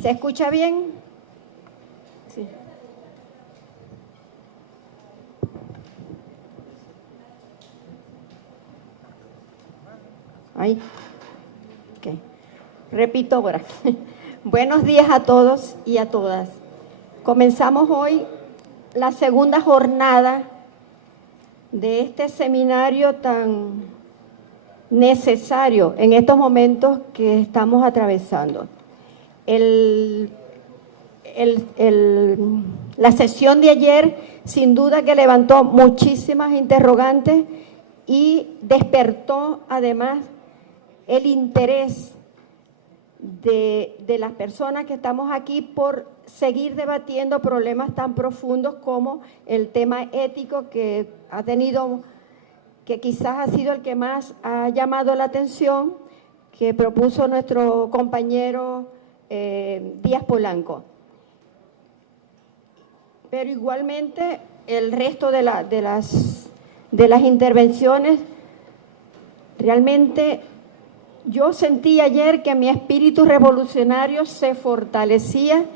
¿Se escucha bien? Sí. Ahí. Okay. Repito ahora. Buenos días a todos y a todas. Comenzamos hoy la segunda jornada de este seminario tan necesario en estos momentos que estamos atravesando. La sesión de ayer sin duda que levantó muchísimas interrogantes y despertó además el interés de las personas que estamos aquí por seguir debatiendo problemas tan profundos como el tema ético que ha tenido, que quizás ha sido el que más ha llamado la atención, que propuso nuestro compañero Díaz Polanco. Pero igualmente el resto de las intervenciones, realmente yo sentí ayer que mi espíritu revolucionario se fortalecía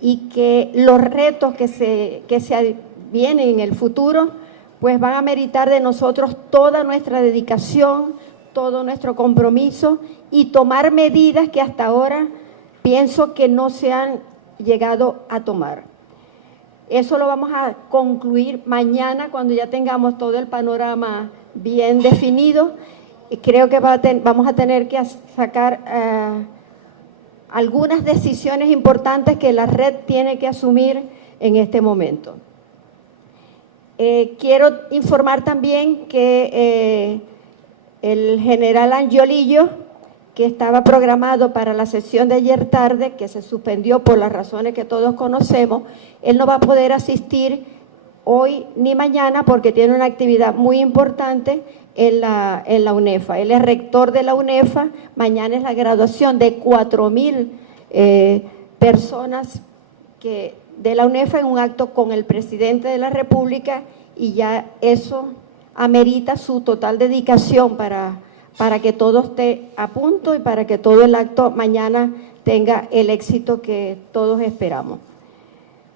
y que los retos que se vienen en el futuro pues van a meritar de nosotros toda nuestra dedicación, todo nuestro compromiso y tomar medidas que hasta ahora pienso que no se han llegado a tomar. Eso lo vamos a concluir mañana cuando ya tengamos todo el panorama bien definido. Y creo que vamos a tener que sacar algunas decisiones importantes que la red tiene que asumir en este momento. Quiero informar también que el general Angiolillo, que estaba programado para la sesión de ayer tarde, que se suspendió por las razones que todos conocemos, él no va a poder asistir hoy ni mañana porque tiene una actividad muy importante en la UNEFA. Él es rector de la UNEFA, mañana es la graduación de 4,000 personas de la UNEFA en un acto con el presidente de la República y ya eso amerita su total dedicación para que todo esté a punto y para que todo el acto mañana tenga el éxito que todos esperamos.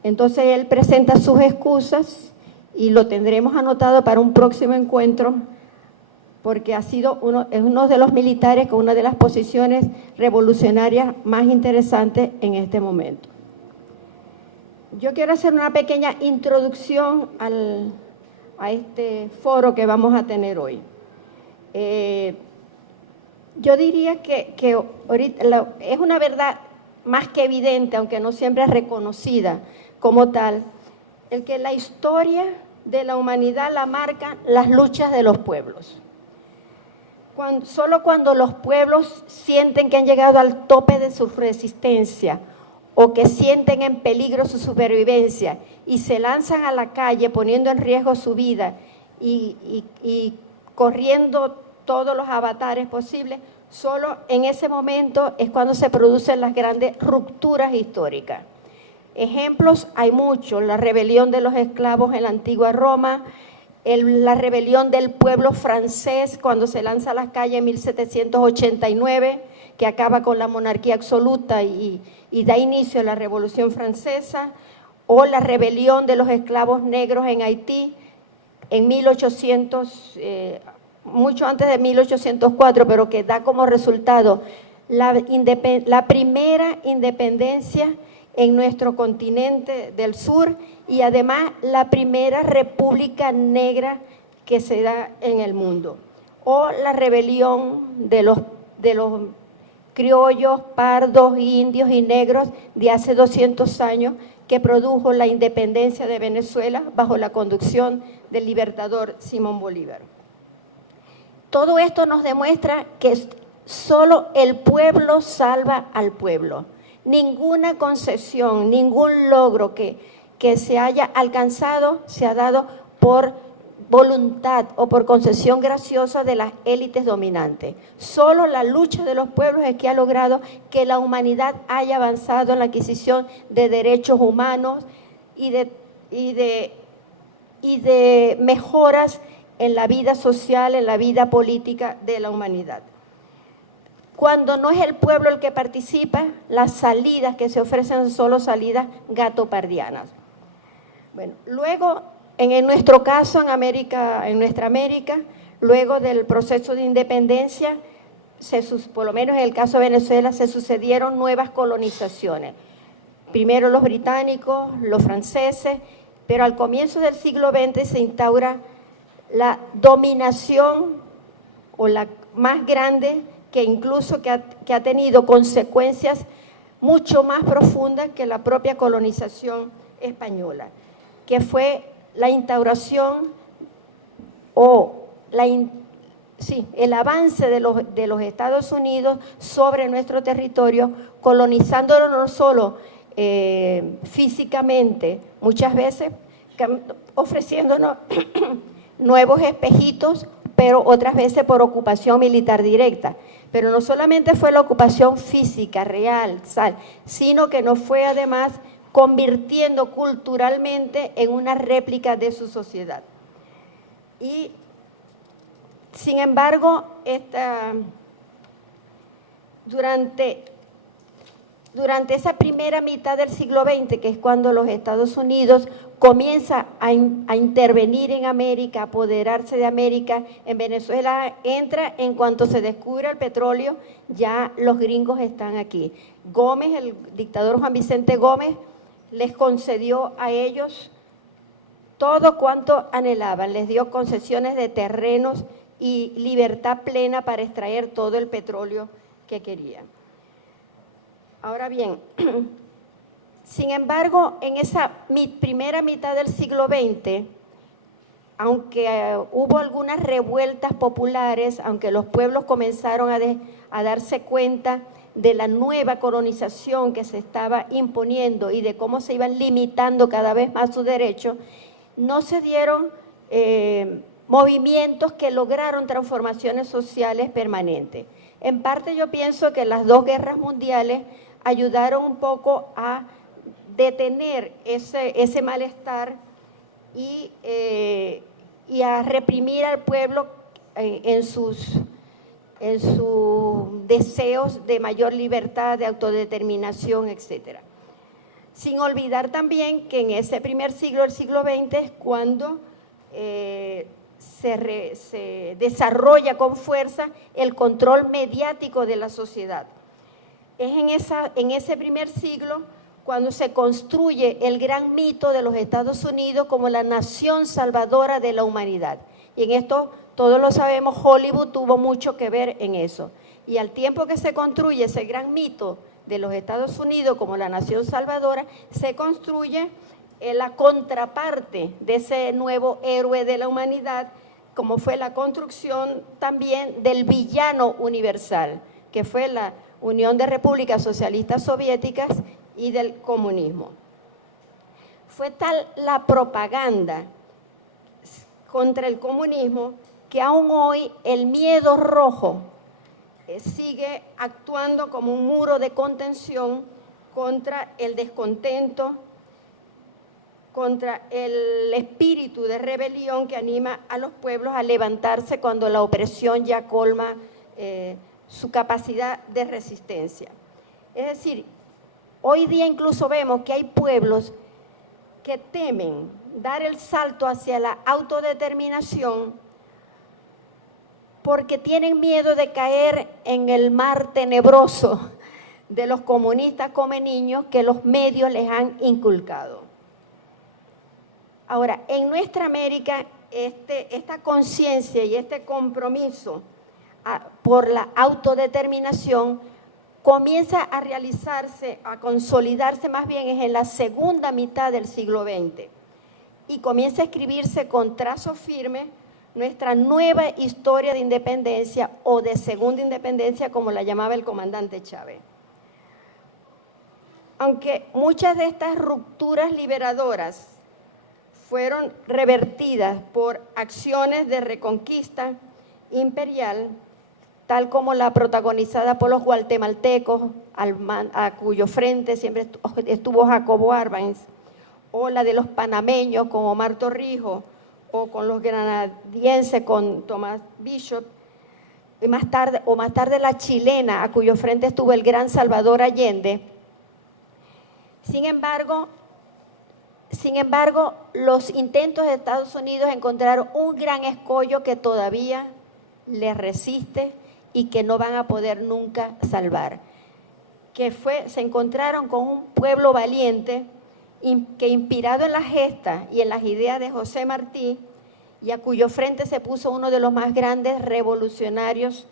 Entonces él presenta sus excusas y lo tendremos anotado para un próximo encuentro porque es uno de los militares con una de las posiciones revolucionarias más interesantes en este momento. Yo quiero hacer una pequeña introducción a este foro que vamos a tener hoy. Yo diría que ahorita es una verdad más que evidente, aunque no siempre es reconocida como tal, el que la historia de la humanidad la marcan las luchas de los pueblos. Solo cuando los pueblos sienten que han llegado al tope de su resistencia o que sienten en peligro su supervivencia y se lanzan a la calle poniendo en riesgo su vida y corriendo todos los avatares posibles, solo en ese momento es cuando se producen las grandes rupturas históricas. Ejemplos hay muchos: la rebelión de los esclavos en la antigua Roma, la rebelión del pueblo francés cuando se lanza a las calles en 1789, que acaba con la monarquía absoluta y da inicio a la Revolución Francesa, o la rebelión de los esclavos negros en Haití en 1800, mucho antes de 1804, pero que da como resultado la primera independencia en nuestro continente del sur y además la primera república negra que se da en el mundo. O la rebelión de los criollos, pardos, indios y negros de hace 200 años que produjo la independencia de Venezuela bajo la conducción del libertador Simón Bolívar. Todo esto nos demuestra que solo el pueblo salva al pueblo. Ninguna concesión, ningún logro que se haya alcanzado se ha dado por voluntad o por concesión graciosa de las élites dominantes. Solo la lucha de los pueblos es que ha logrado que la humanidad haya avanzado en la adquisición de derechos humanos y de mejoras en la vida social, en la vida política de la humanidad. Cuando no es el pueblo el que participa, las salidas que se ofrecen son solo salidas gatopardianas. Bueno, luego, en nuestro caso, en nuestra América, luego del proceso de independencia, por lo menos en el caso de Venezuela, se sucedieron nuevas colonizaciones. Primero los británicos, los franceses, pero al comienzo del siglo XX se instaura la dominación, o la más grande, que incluso que ha tenido consecuencias mucho más profundas que la propia colonización española, que fue la instauración el avance de los Estados Unidos sobre nuestro territorio, colonizándolo no solo físicamente, muchas veces ofreciéndonos nuevos espejitos, pero otras veces por ocupación militar directa. Pero no solamente fue la ocupación física, real, sino que nos fue además convirtiendo culturalmente en una réplica de su sociedad. Y, sin embargo, durante esa primera mitad del siglo XX, que es cuando los Estados Unidos comienza a intervenir en América, a apoderarse de América, en Venezuela entra en cuanto se descubre el petróleo, ya los gringos están aquí. Gómez, el dictador Juan Vicente Gómez, les concedió a ellos todo cuanto anhelaban, les dio concesiones de terrenos y libertad plena para extraer todo el petróleo que querían. Ahora bien, sin embargo, en esa primera mitad del siglo XX, aunque hubo algunas revueltas populares, aunque los pueblos comenzaron a darse cuenta de la nueva colonización que se estaba imponiendo y de cómo se iban limitando cada vez más sus derechos, no se dieron movimientos que lograron transformaciones sociales permanentes. En parte yo pienso que las dos guerras mundiales ayudaron un poco a detener ese malestar y a reprimir al pueblo en sus deseos de mayor libertad, de autodeterminación, etc. Sin olvidar también que en ese primer siglo, el siglo XX, es cuando se desarrolla con fuerza el control mediático de la sociedad. Es en ese primer siglo cuando se construye el gran mito de los Estados Unidos como la nación salvadora de la humanidad. Y en esto, todos lo sabemos, Hollywood tuvo mucho que ver en eso. Y al tiempo que se construye ese gran mito de los Estados Unidos como la nación salvadora, se construye la contraparte de ese nuevo héroe de la humanidad, como fue la construcción también del villano universal, que fue la Unión de Repúblicas Socialistas Soviéticas y del comunismo. Fue tal la propaganda contra el comunismo que aún hoy el miedo rojo sigue actuando como un muro de contención contra el descontento, contra el espíritu de rebelión que anima a los pueblos a levantarse cuando la opresión ya colma su capacidad de resistencia. Es decir, hoy día incluso vemos que hay pueblos que temen dar el salto hacia la autodeterminación porque tienen miedo de caer en el mar tenebroso de los comunistas come niños que los medios les han inculcado. Ahora, en nuestra América, esta conciencia y este compromiso por la autodeterminación comienza a realizarse, a consolidarse más bien en la segunda mitad del siglo XX y comienza a escribirse con trazo firme nuestra nueva historia de independencia o de segunda independencia, como la llamaba el comandante Chávez. Aunque muchas de estas rupturas liberadoras fueron revertidas por acciones de reconquista imperial, tal como la protagonizada por los guatemaltecos, a cuyo frente siempre estuvo Jacobo Arbenz, o la de los panameños con Omar Torrijos, o con los granadienses con Thomas Bishop, y más tarde la chilena, a cuyo frente estuvo el gran Salvador Allende. Sin embargo, los intentos de Estados Unidos encontraron un gran escollo que todavía les resiste y que no van a poder nunca salvar. Se encontraron con un pueblo valiente que, inspirado en la gesta y en las ideas de José Martí, y a cuyo frente se puso uno de los más grandes revolucionarios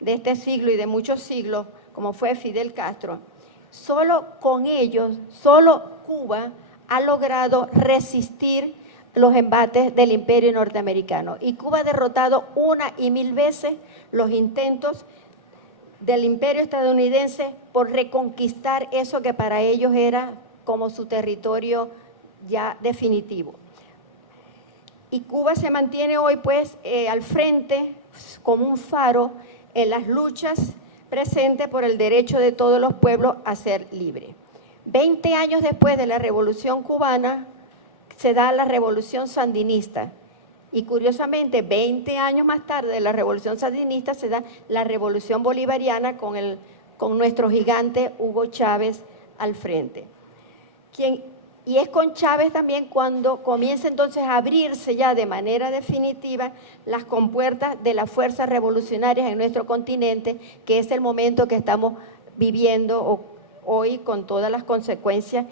de este siglo y de muchos siglos, como fue Fidel Castro. Solo con ellos, solo Cuba ha logrado resistir los embates del imperio norteamericano. Y Cuba ha derrotado una y mil veces los intentos del imperio estadounidense por reconquistar eso que para ellos era como su territorio ya definitivo. Y Cuba se mantiene hoy pues al frente como un faro en las luchas presentes por el derecho de todos los pueblos a ser libres. 20 años después de la Revolución Cubana se da la Revolución Sandinista. Y curiosamente, 20 años más tarde de la Revolución Sandinista se da la Revolución Bolivariana con nuestro gigante Hugo Chávez al frente. Y es con Chávez también cuando comienza entonces a abrirse ya de manera definitiva las compuertas de las fuerzas revolucionarias en nuestro continente, que es el momento que estamos viviendo hoy con todas las consecuencias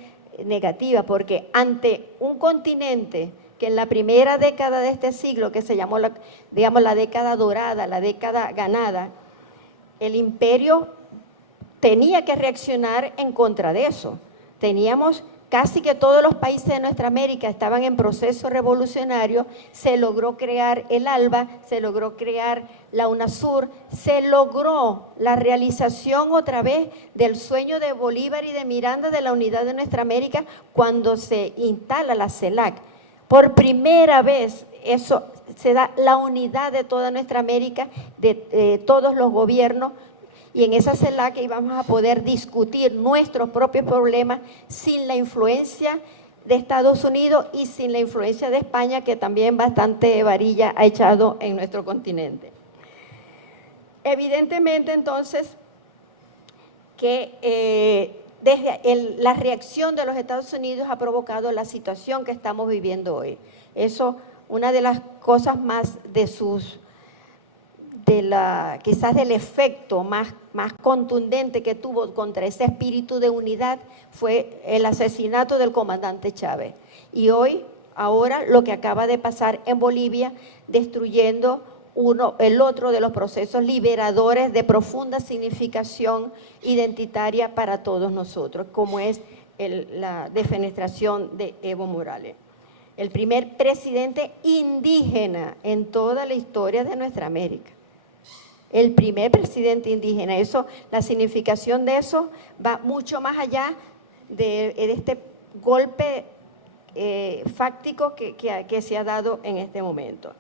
negativas, porque ante un continente que en la primera década de este siglo, que se llamó la década dorada, la década ganada, el imperio tenía que reaccionar en contra de eso. Teníamos casi que todos los países de nuestra América estaban en proceso revolucionario, se logró crear el ALBA, se logró crear la UNASUR, se logró la realización otra vez del sueño de Bolívar y de Miranda de la unidad de nuestra América cuando se instala la CELAC. Por primera vez eso se da la unidad de toda nuestra América, de todos los gobiernos, y en esa CELAC íbamos a poder discutir nuestros propios problemas sin la influencia de Estados Unidos y sin la influencia de España, que también bastante varilla ha echado en nuestro continente. Evidentemente, entonces, que la reacción de los Estados Unidos ha provocado la situación que estamos viviendo hoy. Eso, una de las cosas más quizás del efecto más contundente que tuvo contra ese espíritu de unidad fue el asesinato del comandante Chávez. Y ahora lo que acaba de pasar en Bolivia, destruyendo el otro de los procesos liberadores de profunda significación identitaria para todos nosotros, como es la defenestración de Evo Morales. El primer presidente indígena en toda la historia de nuestra América. El primer presidente indígena. La significación de eso va mucho más allá de este golpe fáctico que se ha dado en este momento.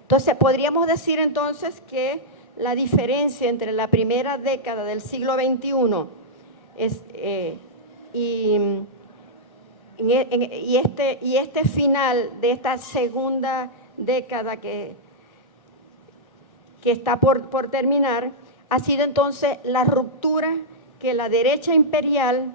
Entonces, podríamos decir entonces que la diferencia entre la primera década del siglo XXI y este final de esta segunda década que está por terminar, ha sido entonces la ruptura que la derecha imperial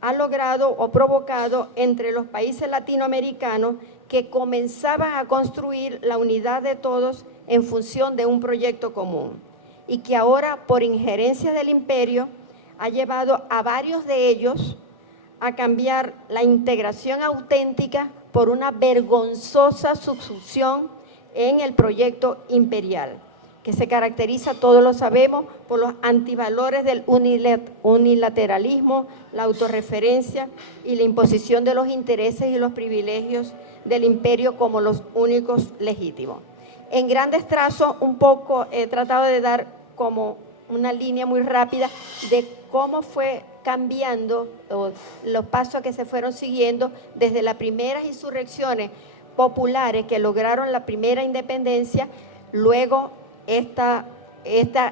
ha logrado o provocado entre los países latinoamericanos que comenzaban a construir la unidad de todos en función de un proyecto común y que ahora, por injerencia del imperio, ha llevado a varios de ellos a cambiar la integración auténtica por una vergonzosa sustitución en el proyecto imperial, que se caracteriza, todos lo sabemos, por los antivalores del unilateralismo, la autorreferencia y la imposición de los intereses y los privilegios del imperio como los únicos legítimos. En grandes trazos, un poco he tratado de dar como una línea muy rápida de cómo fue cambiando los pasos que se fueron siguiendo desde las primeras insurrecciones populares que lograron la primera independencia, luego esta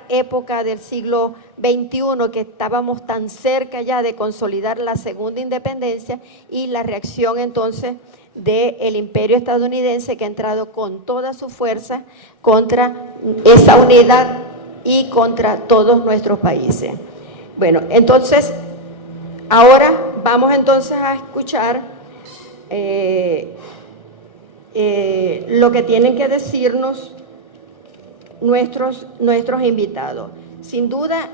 época del siglo XXI que estábamos tan cerca ya de consolidar la segunda independencia y la reacción entonces del imperio estadounidense que ha entrado con toda su fuerza contra esa unidad y contra todos nuestros países. Bueno, entonces, ahora vamos entonces a escuchar lo que tienen que decirnos nuestros invitados. Sin duda,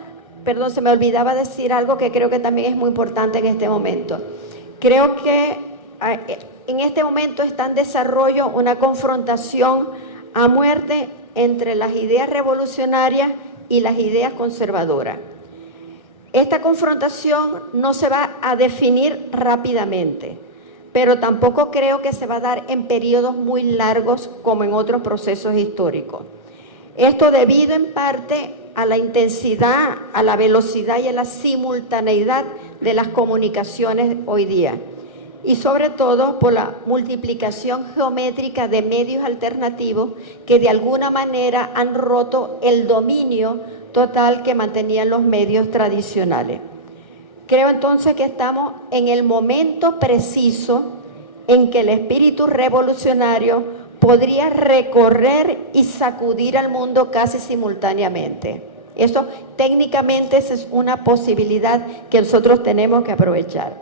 perdón, se me olvidaba decir algo que creo que también es muy importante en este momento. Creo que en este momento está en desarrollo una confrontación a muerte entre las ideas revolucionarias y las ideas conservadoras. Esta confrontación no se va a definir rápidamente, pero tampoco creo que se va a dar en periodos muy largos como en otros procesos históricos. Esto debido en parte a la intensidad, a la velocidad y a la simultaneidad de las comunicaciones hoy día, y sobre todo por la multiplicación geométrica de medios alternativos que de alguna manera han roto el dominio total que mantenían los medios tradicionales. Creo entonces que estamos en el momento preciso en que el espíritu revolucionario podría recorrer y sacudir al mundo casi simultáneamente. Eso técnicamente es una posibilidad que nosotros tenemos que aprovechar.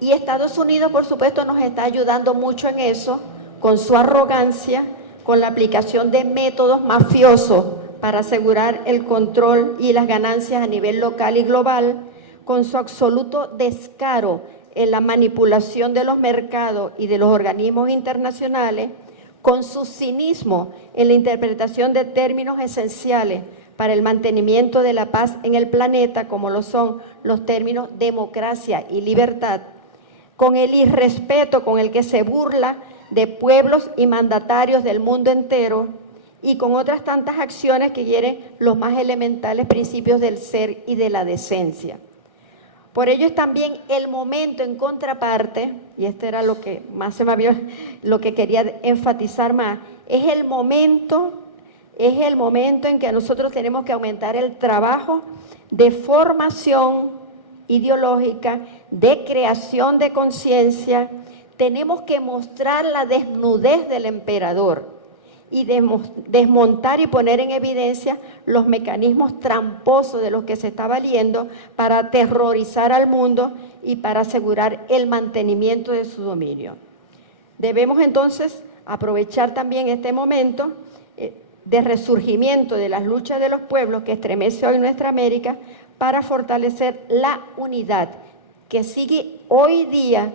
Y Estados Unidos, por supuesto, nos está ayudando mucho en eso, con su arrogancia, con la aplicación de métodos mafiosos para asegurar el control y las ganancias a nivel local y global, con su absoluto descaro en la manipulación de los mercados y de los organismos internacionales, con su cinismo en la interpretación de términos esenciales para el mantenimiento de la paz en el planeta, como lo son los términos democracia y libertad, con el irrespeto con el que se burla de pueblos y mandatarios del mundo entero, y con otras tantas acciones que hieren los más elementales principios del ser y de la decencia. Por ello es también el momento, en contraparte, y esto era lo que más se me había, lo que quería enfatizar más, es el momento en que nosotros tenemos que aumentar el trabajo de formación ideológica, de creación de conciencia. Tenemos que mostrar la desnudez del emperador y desmontar y poner en evidencia los mecanismos tramposos de los que se está valiendo para aterrorizar al mundo y para asegurar el mantenimiento de su dominio. Debemos entonces aprovechar también este momento de resurgimiento de las luchas de los pueblos que estremece hoy nuestra América para fortalecer la unidad que sigue hoy día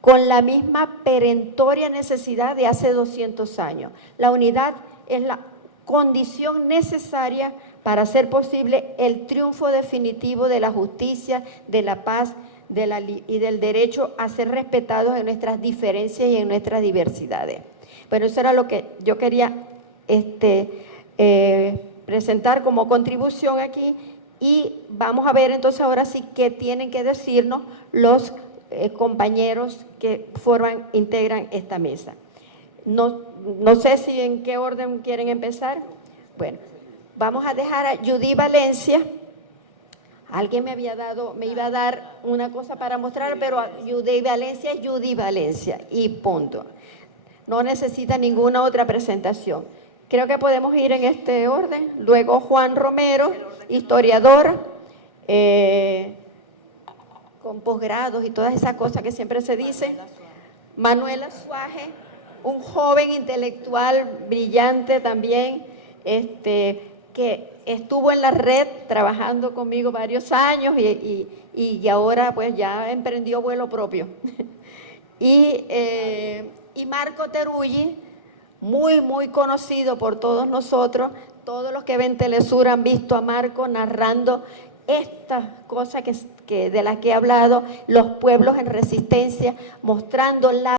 con la misma perentoria necesidad de hace 200 años. La unidad es la condición necesaria para hacer posible el triunfo definitivo de la justicia, de la paz y del derecho a ser respetados en nuestras diferencias y en nuestras diversidades. Bueno, eso era lo que yo quería presentar como contribución aquí, y vamos a ver entonces ahora sí qué tienen que decirnos los compañeros que integran esta mesa. No sé si en qué orden quieren empezar. Bueno, vamos a dejar a Judy Valencia. Alguien me iba a dar una cosa para mostrar, pero Judy Valencia es Judy Valencia y punto. No necesita ninguna otra presentación. Creo que podemos ir en este orden. Luego Juan Romero, historiador, con posgrados y todas esas cosas que siempre se dicen. Manuela Suaje, un joven intelectual brillante también, que estuvo en la red trabajando conmigo varios años y ahora pues ya emprendió vuelo propio. Y Marco Teruggi, muy conocido por todos nosotros. Todos los que ven Telesur han visto a Marco narrando estas cosas de las que he hablado, los pueblos en resistencia, mostrando la